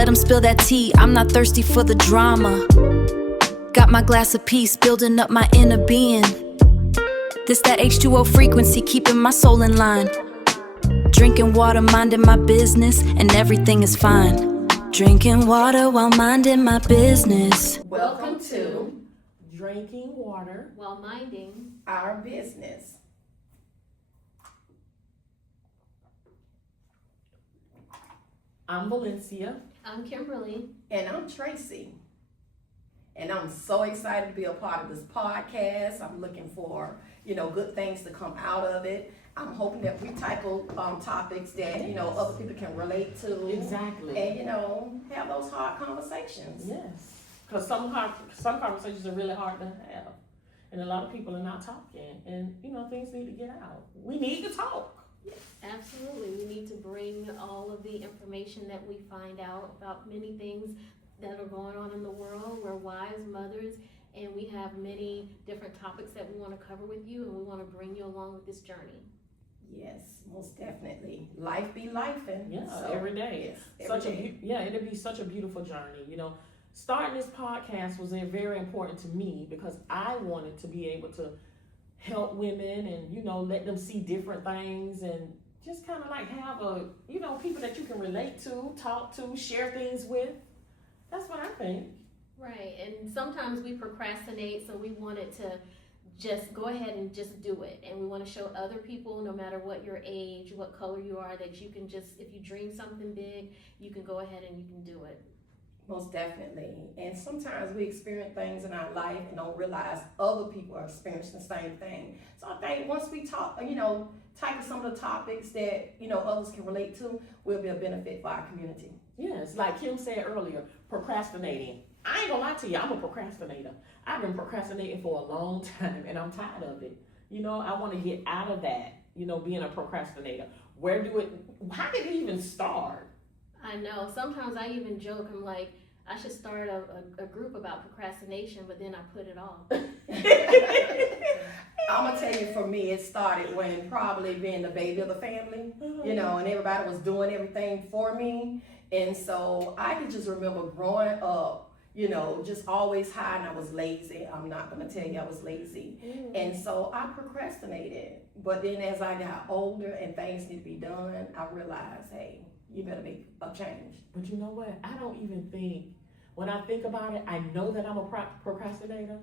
let them spill that tea. I'm not thirsty for the drama. Got my glass of peace, building up my inner being. This that H2O frequency, keeping my soul in line. Drinking water, minding my business, and everything is fine. Drinking water while minding my business. Welcome to Drinking Water While Minding Our Business. I'm Valencia. I'm Kimberly. And I'm Tracy. And I'm so excited to be a part of this podcast. I'm looking for, good things to come out of it. I'm hoping that we tackle topics that, other people can relate to. Exactly. And, have those hard conversations. Yes. Because some conversations are really hard to have. And a lot of people are not talking. And, things need to get out. We need to talk. Yes, absolutely. We need to bring all of the information that we find out about many things that are going on in the world. We're wives, mothers, and we have many different topics that we want to cover with you, and we want to bring you along with this journey. Yes, most definitely. Life be lifing. Yeah, every day. Yes, it'd be such a beautiful journey. Starting this podcast was very important to me because I wanted to be able to help women and, let them see different things and just kind of like have people that you can relate to, talk to, share things with. That's what I think. Right, and sometimes we procrastinate, so we wanted to just go ahead and just do it. And we want to show other people, no matter what your age, what color you are, that you can just, if you dream something big, you can go ahead and you can do it. Most definitely. And sometimes we experience things in our life and don't realize other people are experiencing the same thing. So I think once we talk, tackle some of the topics that, others can relate to, will be a benefit for our community. Yes, like Kim said earlier, procrastinating. I ain't gonna lie to you, I'm a procrastinator. I've been procrastinating for a long time and I'm tired of it. I want to get out of that, being a procrastinator. How did it even start? I know. Sometimes I even joke, I'm like, I should start a group about procrastination, but then I put it off. I'm going to tell you, for me, it started when probably being the baby of the family, and everybody was doing everything for me. And so I can just remember growing up, just always hiding. I was lazy. I'm not going to tell you I was lazy. And so I procrastinated. But then as I got older and things need to be done, I realized, hey, you better make a change. But you know what? I don't even think, when I think about it, I know that I'm a procrastinator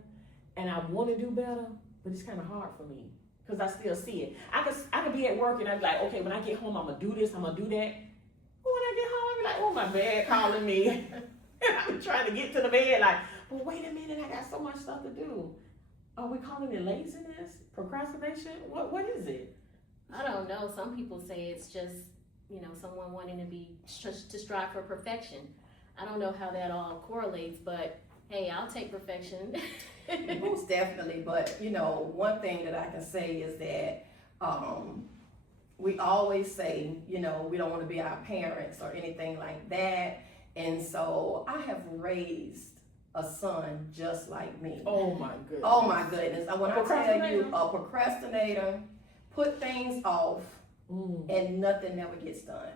and I want to do better, but it's kind of hard for me because I still see it. I could be at work and I'd be like, okay, when I get home, I'm going to do this, I'm going to do that. But when I get home, I'd be like, oh, my bed calling me. And I'm trying to get to the bed like, but wait a minute, I got so much stuff to do. Are we calling it laziness? Procrastination? What is it? I don't know. Some people say it's just, someone wanting to strive for perfection. I don't know how that all correlates, but hey, I'll take perfection. Most definitely, but one thing that I can say is that we always say, we don't want to be our parents or anything like that. And so I have raised a son just like me. Oh my goodness. Oh my goodness. When I tell you, a procrastinator, put things off, and nothing never gets done.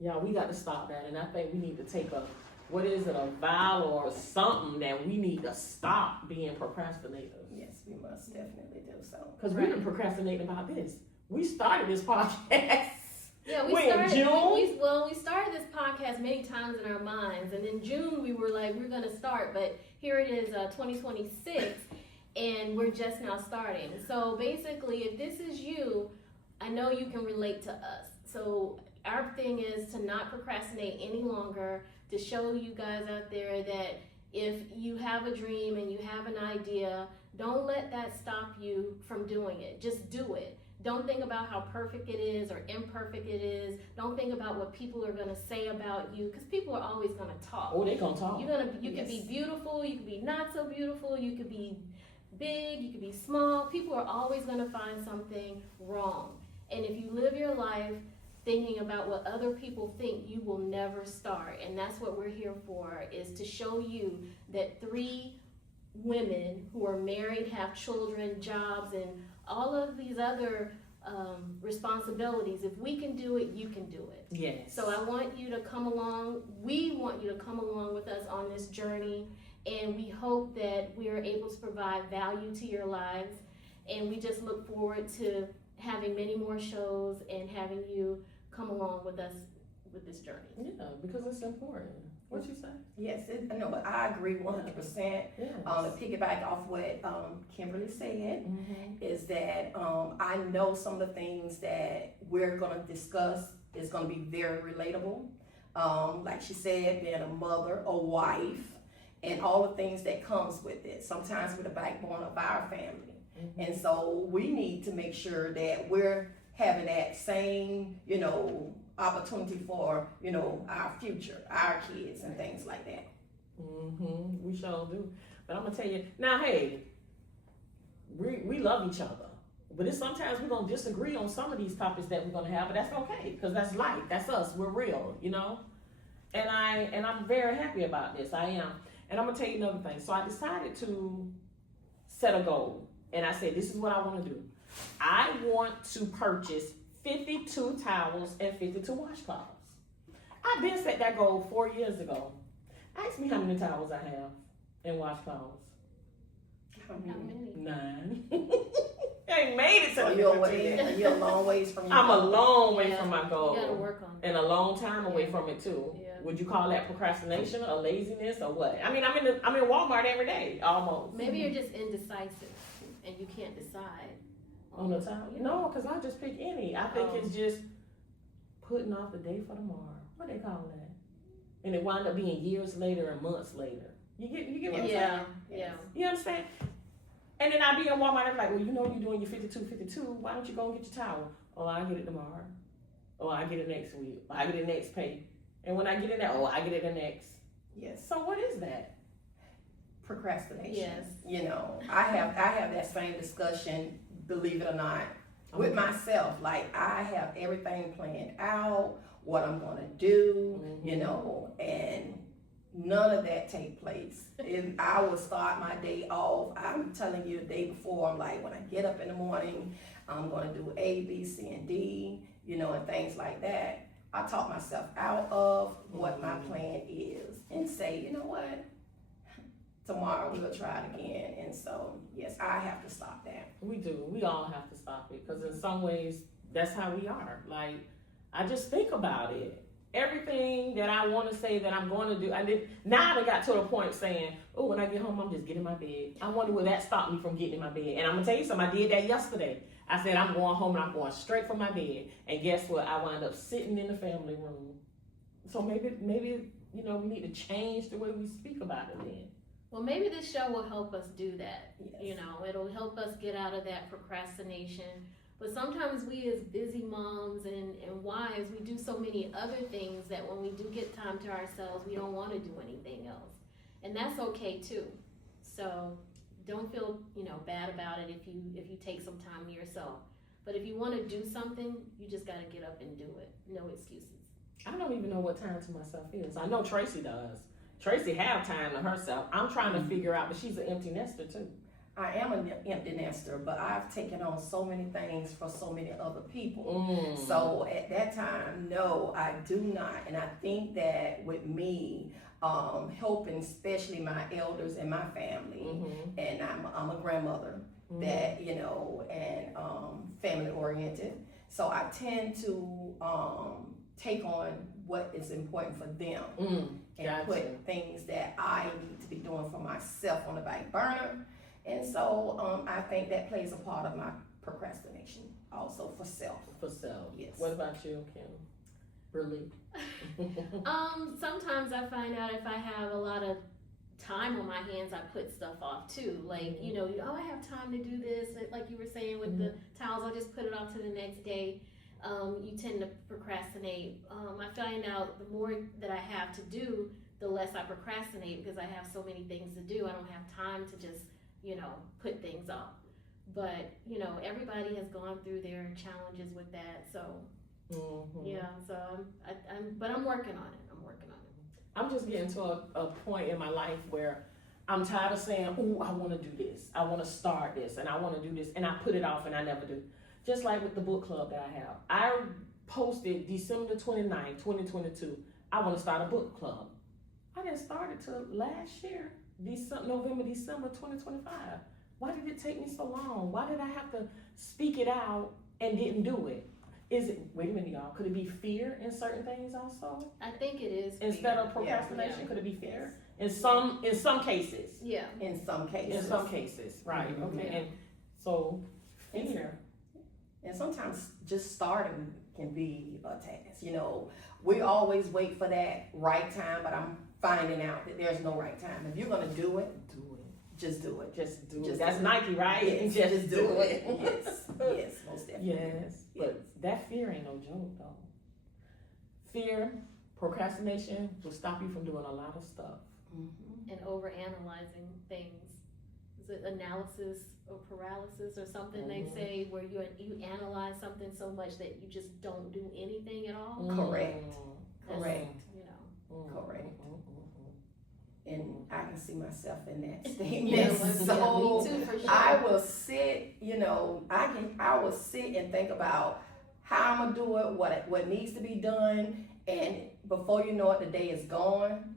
Yeah, we got to stop that. And I think we need to take a vow or something that we need to stop being procrastinators. Yes, we must definitely do so. Because we've been procrastinating about this. We started this podcast. Yeah, we started this podcast many times in our minds. And in June, we were like, we're going to start. But here it is, 2026, and we're just now starting. So basically, if this is you, I know you can relate to us. So our thing is to not procrastinate any longer, to show you guys out there that if you have a dream and you have an idea, don't let that stop you from doing it. Just do it. Don't think about how perfect it is or imperfect it is. Don't think about what people are going to say about you, because people are always going to talk. Oh, they're going to talk. You could be beautiful, you could be not so beautiful, you could be big, you could be small. People are always going to find something wrong. And if you live your life thinking about what other people think, you will never start. And that's what we're here for, is to show you that 3 women who are married, have children, jobs, and all of these other responsibilities. If we can do it, you can do it. Yes. So I want you to come along. We want you to come along with us on this journey, and we hope that we are able to provide value to your lives. And we just look forward to having many more shows and having you come along with us with this journey. Yeah, because it's important. What you say? Yes, no, I agree 100%. Yes. To piggyback off what Kimberly said, Mm-hmm. is that I know some of the things that we're going to discuss is going to be very relatable. Like she said, being a mother, a wife, and all the things that comes with it. Sometimes we're the backbone of our family. Mm-hmm. And so we need to make sure that we're having that same, opportunity for, our future, our kids and things like that. Mm-hmm. We sure do. But I'm gonna tell you now. Hey, we love each other, but it's sometimes we're gonna disagree on some of these topics that we're gonna have. But that's okay, because that's life. That's us. We're real, And I'm very happy about this. I am. And I'm gonna tell you another thing. So I decided to set a goal, and I said, this is what I want to do. I want to purchase 52 towels and 52 washcloths. I've been set that goal 4 years ago. Ask me how many towels I have and washcloths. How many? 9. I ain't made it to So the you're a long ways from your I'm a goal. long way from my goal. You gotta work on it. And a long time away from it too. Yeah. Would you call that procrastination or laziness or what? I mean, I'm in Walmart every day, almost. Maybe you're just indecisive and you can't decide. On the time? No, because I just pick any. I think it's just putting off the day for tomorrow. What they call that? And it wind up being years later and months later. You get what I'm saying? Yeah. You understand? And then I be in Walmart and I'm like, well, you're doing your 52, why don't you go and get your towel? Oh, I'll get it tomorrow. Oh, I'll get it next week. Or I get it next pay. And when I get in there, I get it the next. Yes. So what is that? Procrastination. Yes. I have that same discussion, believe it or not, with myself. Like, I have everything planned out, what I'm gonna do, and none of that take place. And I will start my day off. I'm telling you the day before, I'm like, when I get up in the morning, I'm gonna do A, B, C, and D, and things like that. I talk myself out of what my plan is and say, you know what? Tomorrow we'll try it again. And so, yes, I have to stop that. We do. We all have to stop it because in some ways, that's how we are. Like, I just think about it. Everything that I want to say that I'm going to do, now I got to the point saying, oh, when I get home, I'm just getting in my bed. I wonder will that stop me from getting in my bed? And I'm going to tell you something, I did that yesterday. I said, I'm going home and I'm going straight from my bed. And guess what? I wound up sitting in the family room. So maybe we need to change the way we speak about it then. Well, maybe this show will help us do that. Yes. It'll help us get out of that procrastination. But sometimes we as busy moms and wives, we do so many other things that when we do get time to ourselves, we don't want to do anything else. And that's okay too. So don't feel, bad about it if you take some time to yourself. But if you want to do something, you just got to get up and do it. No excuses. I don't even know what time to myself is. I know Tracy does. Tracy have time to herself. I'm trying to figure out, but she's an empty nester too. I am an empty nester, but I've taken on so many things for so many other people. So at that time, no, I do not. And I think that with me, helping especially my elders and my family, and I'm a grandmother that, and family oriented. So I tend to take on what is important for them and put things that I need to be doing for myself on the back burner. And so I think that plays a part of my procrastination also for self. For self. Yes. What about you, Kim? Really? Sometimes I find out if I have a lot of time on my hands, I put stuff off too. Like, I have time to do this. Like you were saying with the towels, I'll just put it off to the next day. You tend to procrastinate. I find out the more that I have to do, the less I procrastinate because I have so many things to do. I don't have time to just, put things off. But, everybody has gone through their challenges with that. So, yeah, so but I'm working on it. I'm just getting to a point in my life where I'm tired of saying, oh, I want to do this. I want to start this and I want to do this. And I put it off and I never do. Just like with the book club that I have. I posted December 29th, 2022. I want to start a book club. I didn't start it till last year, November, December 2025. Why did it take me so long? Why did I have to speak it out and didn't do it? Wait a minute, y'all, could it be fear in certain things also? I think it is. Instead fear. of procrastination, Yeah. could it be fear? Yes. In some cases. Yeah. In some cases. In some cases, right, okay. Yeah. And so, fear. And sometimes just starting can be a task. You know, we always wait for that right time, but I'm finding out that there's no right time. If you're gonna do it, just do it. Just do it. Just That's do it. Nike, right? Yes, just do it. Yes, yes, most definitely. Yes, but that fear ain't no joke though. Fear, procrastination will stop you from doing a lot of stuff. Mm-hmm. And overanalyzing things. Is it analysis or paralysis or something they say where you analyze something so much that you just don't do anything at all? Correct. That's, Correct. You know. Correct. And I can see myself in that Yeah, statement. me So too, for sure. I will sit, you know, I will sit and think about how I'm gonna do it, what needs to be done, and before you know it, the day is gone,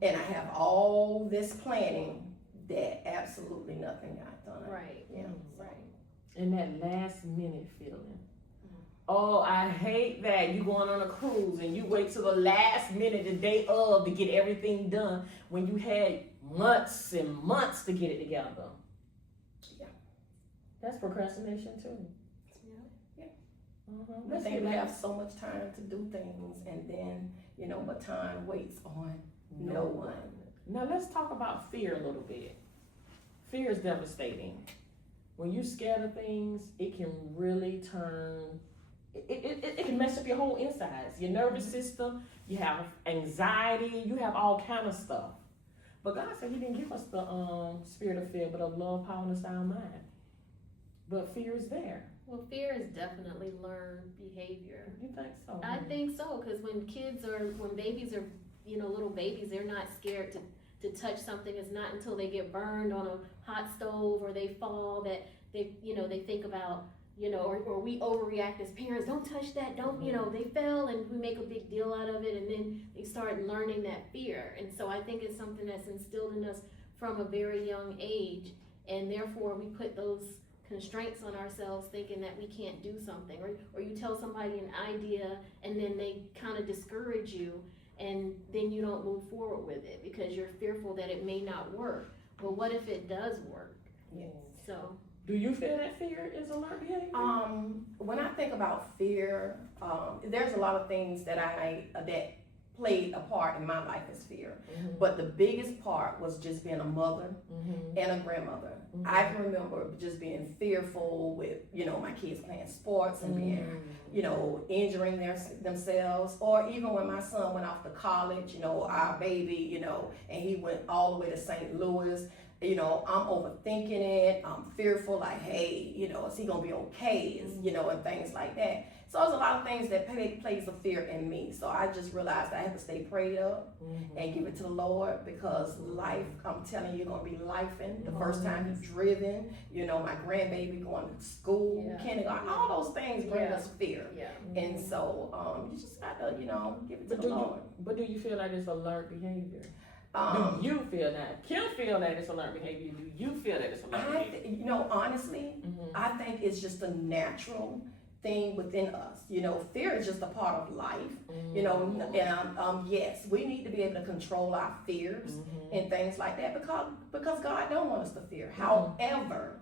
and I have all this planning that absolutely nothing got done. Right. Yeah. Right. And that last minute feeling. Oh, I hate that. You going on a cruise and you wait till the last minute, the day of, to get everything done when you had months and months to get it together. Yeah. That's procrastination too. Yeah. Mm-hmm. I Let's think get we back. have so much time to do things, and then, you know, but time waits on no one. Now let's talk about fear a little bit. Fear is devastating. When you're scared of things, it can really turn, it can mess up your whole insides, your nervous system, you have anxiety, you have all kind of stuff. But God said he didn't give us the spirit of fear, but of love, power, and a sound mind. But fear is there. Well, fear is definitely learned behavior. You think so? I think so, because when babies are, you know, little babies, they're not scared to touch something. It's not until they get burned on a hot stove or they fall that they think about, you know, or we overreact as parents. Don't touch that. Don't, you know, they fell and we make a big deal out of it, and then they start learning that fear. And so I think it's something that's instilled in us from a very young age, and therefore we put those constraints on ourselves thinking that we can't do something, or you tell somebody an idea and then they kind of discourage you, and then you don't move forward with it because you're fearful that it may not work. But what if it does work? Yes. So Do you feel that fear is a learned behavior? When I think about fear, there's a lot of things that that played a part in my life as fear. But the biggest part was just being a mother and a grandmother. I can remember just being fearful with, you know, my kids playing sports and being, you know, injuring themselves. Or even when my son went off to college, you know, our baby, you know, and he went all the way to St. Louis. You know, I'm overthinking it. I'm fearful, like, hey, you know, is he gonna be okay? You know, and things like that. So there's a lot of things that plays a fear in me. So I just realized I have to stay prayed up and give it to the Lord, because life, I'm telling you, gonna be lifing. The first time you've driven, you know, my grandbaby going to school, kindergarten, all those things bring us fear. yeah. And so you just gotta, you know, give it to the Lord. But do you feel like it's a learned behavior? Um, Do you feel that? Kim feel that it's a learned behavior. Do you feel that it's a learned behavior? you know, honestly, I think it's just a natural thing within us. You know, fear is just a part of life. You know, and yes, we need to be able to control our fears and things like that, because God don't want us to fear. However,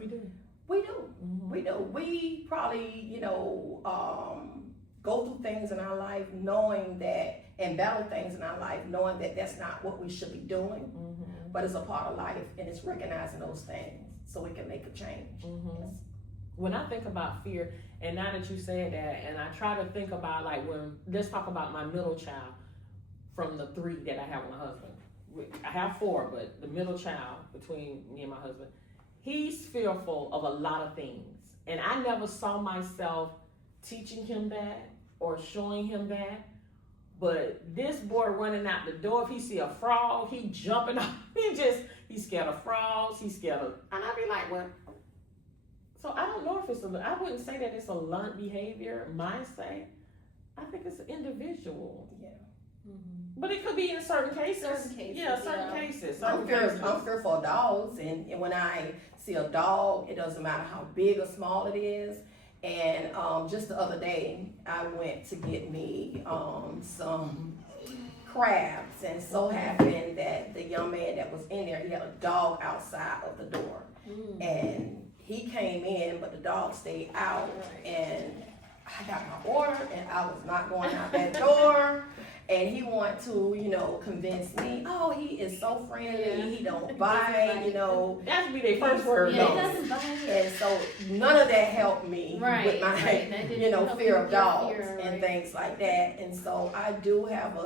We do. we do. We probably, you know, go through things in our life knowing that, and battle things in our life knowing that that's not what we should be doing, but it's a part of life, and it's recognizing those things so we can make a change. Yes. When I think about fear, and now that you said that, and I try to think about, like, let's talk about my middle child from the 3 that I have with my husband. I have 4, but the middle child between me and my husband, he's fearful of a lot of things. And I never saw myself teaching him that or showing him that. But this boy running out the door, if he see a frog, he jumping up. He's scared of frogs, he's scared of, and I be like, well, So I don't know if I wouldn't say that it's a learned behavior, mindset. I think it's individual. Yeah. Mm-hmm. But it could be in certain cases. Yeah, certain cases. I'm fearful of dogs, and when I see a dog, it doesn't matter how big or small it is. And just the other day, I went to get me some crabs, and so happened that the young man that was in there, he had a dog outside of the door, and he came in, but the dog stayed out, and I got my order, and I was not going out that door. And he wanted to, convince me, oh, he is so friendly, he don't bite, That would be their first word. Yeah, he doesn't bite. And so none of that helped me with my, fear of dogs and things like that. And so I do have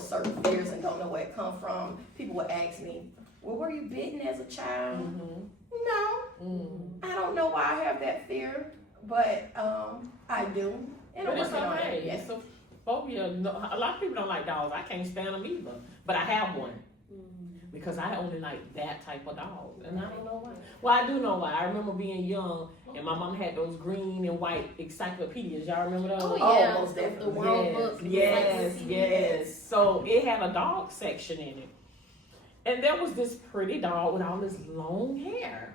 certain fears and don't know where it come from. People would ask me, well, were you bitten as a child? No, I don't know why I have that fear, but I do. And But it's I'm working on okay. it. Yes. It's a phobia. No, a lot of people don't like dogs. I can't stand them either. But I have one. Because I only like that type of dog. And I don't know why. Well, I do know why. I remember being young and my mom had those green and white encyclopedias. Y'all remember those? Oh, yeah. Most definitely. The World Book. Yes. So it had a dog section in it. And there was this pretty dog with all this long hair.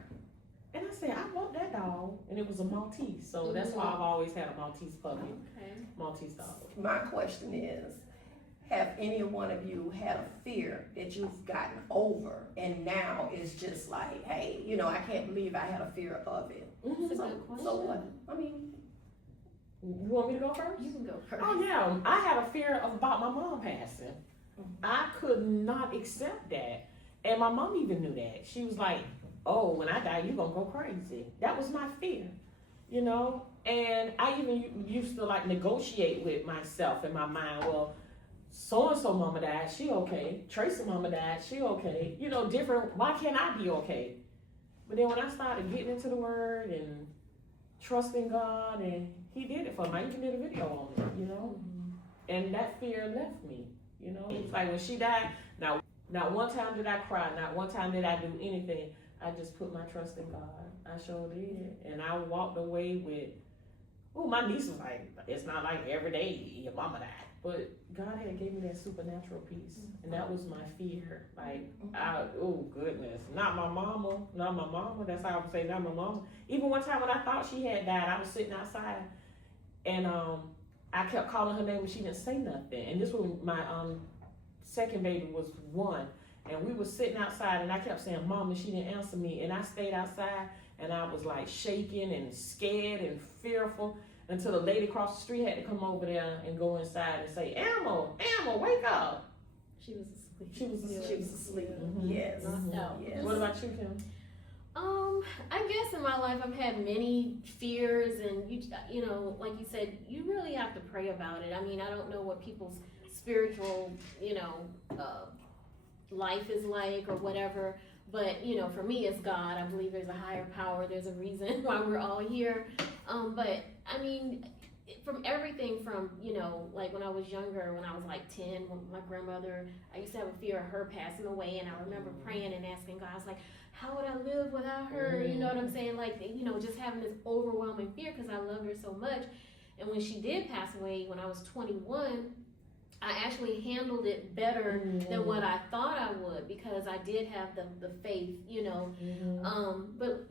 And I said, I want that dog. And it was a Maltese. So that's why I've always had a Maltese puppy. Okay. Maltese dog. My question is, have any one of you had a fear that you've gotten over and now it's just like, hey, I can't believe I had a fear of it. That's a good question. So what? I mean, You want me to go first? You can go first. Oh yeah, I had a fear about my mom passing. I could not accept that. And my mom even knew that. She was like, oh, when I die, you're gonna go crazy. That was my fear, And I even used to negotiate with myself in my mind, well, so-and-so mama died, she okay. Tracy mama died, she okay. Different, why can't I be okay? But then when I started getting into the word and trusting God, and he did it for me. I even did a video on it, And that fear left me, It's like when she died, not one time did I cry, not one time did I do anything. I just put my trust in God. I sure did. And I walked away with, my niece was like, it's not like every day your mama died. But God had gave me that supernatural peace. And that was my fear. Goodness. Not my mama. That's how I would say, not my mama. Even one time when I thought she had died, I was sitting outside. And I kept calling her name and she didn't say nothing. And this was my second baby was 1. And we were sitting outside and I kept saying, Mom, and she didn't answer me. And I stayed outside and I was shaking and scared and fearful until the lady across the street had to come over there and go inside and say, Elmo, wake up. She was asleep. She was asleep. Mm-hmm. Yes. Mm-hmm. Yes. What about you, Kim? I guess in my life I've had many fears, and like you said, you really have to pray about it. I mean, I don't know what people's spiritual, life is like or whatever, but for me it's God. I believe there's a higher power. There's a reason why we're all here. But I mean, from everything from like when I was younger, when I was 10, when my grandmother, I used to have a fear of her passing away, and I remember praying and asking God, I was like, how would I live without her? You know what I'm saying? Just having this overwhelming fear because I love her so much. And when she did pass away when I was 21, I actually handled it better than what I thought I would, because I did have the faith, but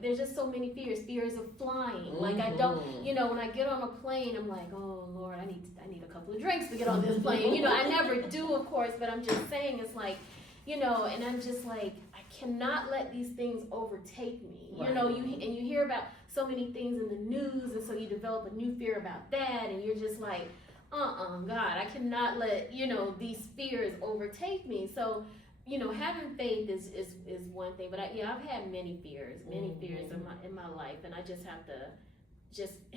there's just so many fears of flying. I don't, when I get on a plane, I'm like, oh Lord, I need a couple of drinks to get on this plane. I never do, of course, but I'm just saying it's and I'm just I cannot let these things overtake me. Right. You hear about so many things in the news, and so you develop a new fear about that, and you're just like, God, I cannot let, these fears overtake me. So, having faith is one thing, but I've had many fears in my life, and I just have to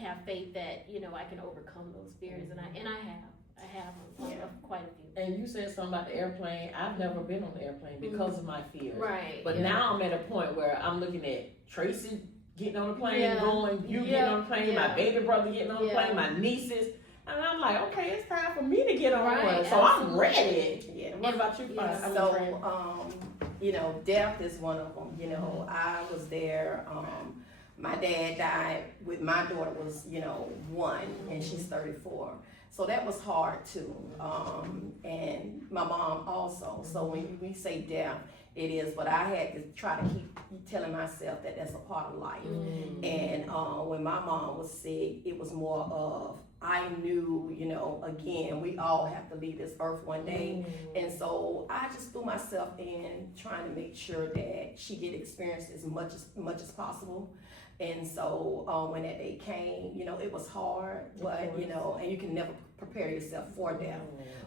have faith that, I can overcome those fears, and I have quite a few. And you said something about the airplane. I've never been on the airplane because of my fears. Right. But now I'm at a point where I'm looking at Tracy getting on the plane, going, you getting on the plane, my baby brother getting on the plane, my nieces. And I'm like, okay, it's time for me to get on one. So I'm ready. Yeah. What about you? So, death is one of them. I was there My dad died with my daughter was, 1 and she's 34. So that was hard too. And my mom also. So when we say death, it is, but I had to try to keep telling myself that that's a part of life. And when my mom was sick, it was more of, I knew, again, we all have to leave this earth one day. And so I just threw myself in trying to make sure that she get experience as much as possible. And so when that day came, it was hard, but, and you can never prepare yourself for death.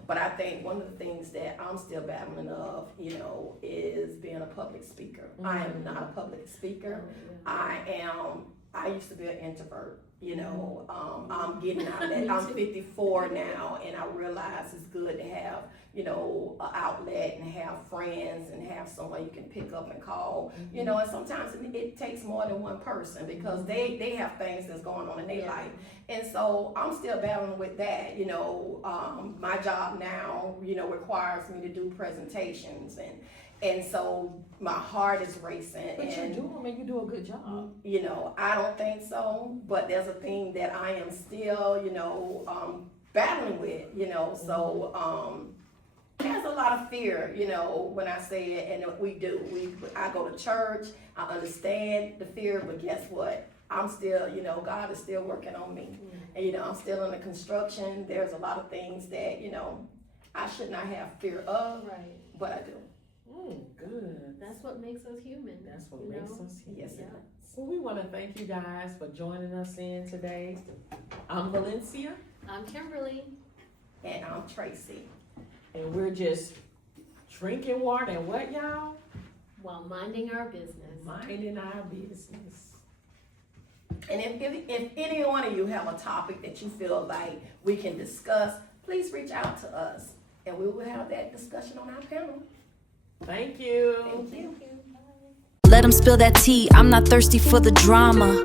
But I think one of the things that I'm still battling of, is being a public speaker. I am not a public speaker. I used to be an introvert. I'm getting out of that. I'm 54 now, and I realize it's good to have, an outlet and have friends and have someone you can pick up and call. And sometimes it takes more than one person because they have things that's going on in their life. And so I'm still battling with that. My job now, requires me to do presentations and so my heart is racing. But you do a good job. I don't think so, but there's a thing that I am still, battling with, so there's a lot of fear, when I say it, and we do. I go to church, I understand the fear, but guess what? I'm still, God is still working on me. And, I'm still in the construction. There's a lot of things that, I should not have fear of, but I do. Good. That's what makes us human. That's what makes us human. Yes, Well, we want to thank you guys for joining us in today. I'm Valencia. I'm Kimberly. And I'm Tracy. And we're just drinking water and what, y'all? While minding our business. Minding our business. And if any one of you have a topic that you feel like we can discuss, please reach out to us. And we will have that discussion on our panel. Thank you. Thank you. Let them spill that tea, I'm not thirsty for the drama.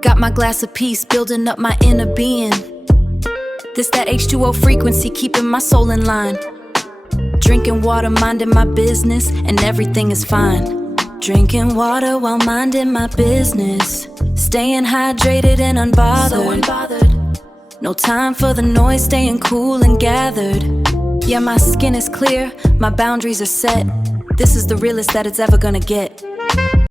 Got my glass of peace, building up my inner being. This that H2O frequency, keeping my soul in line. Drinking water, minding my business, and everything is fine. Drinking water while minding my business. Staying hydrated and unbothered. No time for the noise, staying cool and gathered. Yeah, my skin is clear, my boundaries are set. This is the realest that it's ever gonna get.